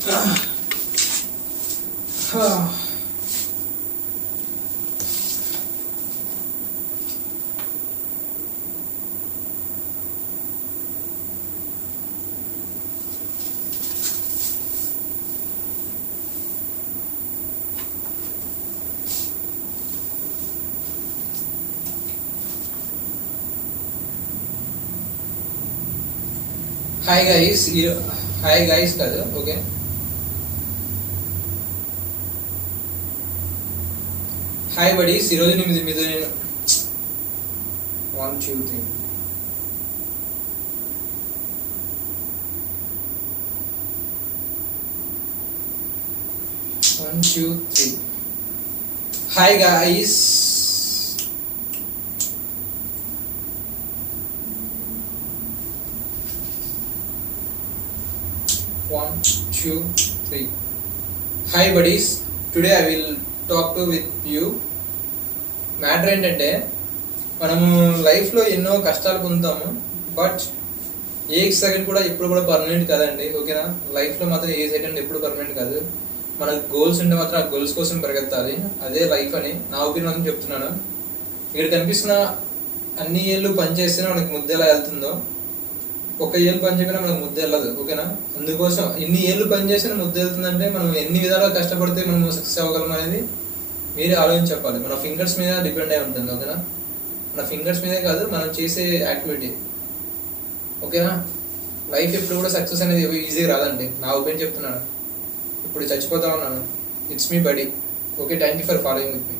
Hi guys, hi guys కాదు, okay. Hi buddies, ఈరోజు మీతో నేను 1 2 3 1 2 3 hi guys, One, two, three. Hi buddies. Today I will talk with you. Matter ఏంటంటే, మనము లైఫ్లో ఎన్నో కష్టాలు పొందుతాము, బట్ ఏ సెకండ్ కూడా ఎప్పుడు కూడా పర్మనెంట్ కాదండి, ఓకేనా. లైఫ్లో మాత్రం ఏ సెకండ్ ఎప్పుడు పర్మనెంట్ కాదు. మనకు గోల్స్ ఉంటే మాత్రం ఆ గోల్స్ కోసం పరిగెత్తాలి, అదే లైఫ్ అని నా ఒపీనియన్ మాత్రం చెప్తున్నాను. ఇక్కడ కనిపిస్తున్న అన్ని ఏళ్ళు పనిచేస్తేనే మనకి ముద్ద ఎలా వెళ్తుందో, ఒక ఏళ్ళు పని చేయకుండా మనకు ముద్ద వెళ్ళదు, ఓకేనా. అందుకోసం ఎన్ని ఏళ్ళు పని చేసినా ముద్ద వెళ్తుందంటే మనం ఎన్ని విధాలుగా కష్టపడితే మనం సక్సెస్ అవ్వగలం అనేది మీరే ఆలోచించి చెప్పాలి. మన ఫింగర్స్ మీద డిపెండ్ అయి ఉంటుంది, ఓకేనా. మన ఫింగర్స్ మీదే కాదు, మనం చేసే యాక్టివిటీ, ఓకేనా. లైఫ్ ఎప్పుడు కూడా సక్సెస్ అనేది ఈజీగా రాదండి, నా ఒపీనియన్ చెప్తున్నాను. ఇప్పుడు చచ్చిపోతా ఉన్నాను. It's me buddy, okay. Thank you for following with me.